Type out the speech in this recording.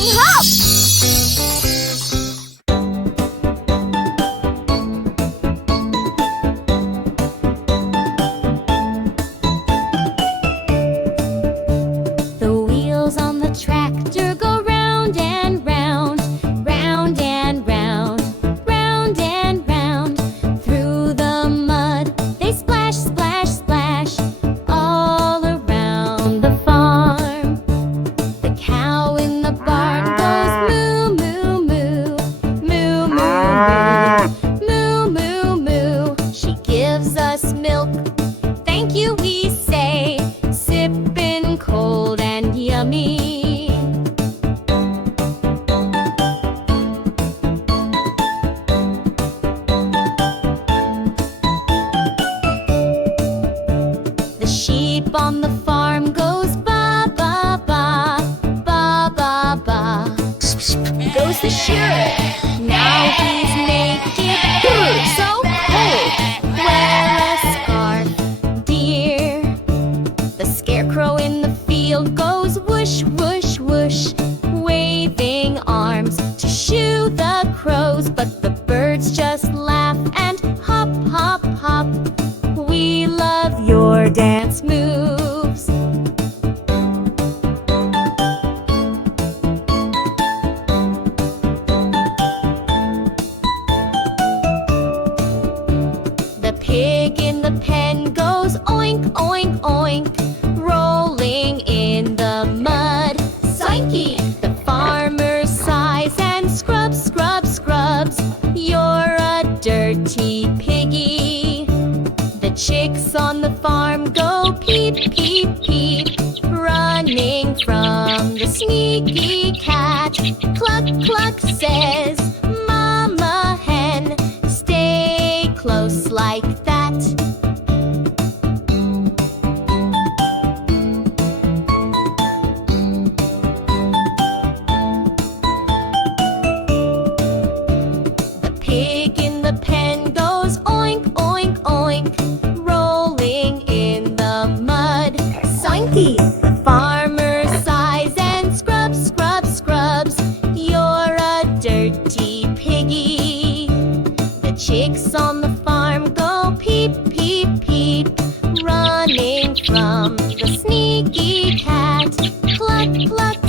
skipping hop! The wheels on the tractor go round and round, round and round, round and round. Through the mud they splash, splash, splash, all around the farm. The cow in the barn goes moo, moo, moo, moo, moo, moo, moo, moo. She gives us milk, thank you we say, sippin' cold and yummy. The sheep on the farm goes ba, ba, ba, ba, ba, ba. Goes the shearer, now he's naked, so cold. Wear a scarf, dear. The scarecrow in the field goes whoosh, whoosh, whoosh, waving arms to shoo the crows. But the birds just laugh and hop, hop, hop. We love your dance moves. The pig in the pen goes oink, oink, oink, rolling in the mud. Psyche! The farmer sighs and scrubs, scrubs, scrubs. You're a dirty piggy. The chicks on the farm go peep, peep, peep, running from the sneaky cat. Cluck, cluck says, Mama hen, stay close like that. The pig in the pen goes oink, oink, oink, rolling in the mud. Soinky! The farmer sighs and scrubs, scrubs, scrubs. You're a dirty piggy. The chicks on the farm go peep, peep, peep, running from the sneaky cat. Cluck, cluck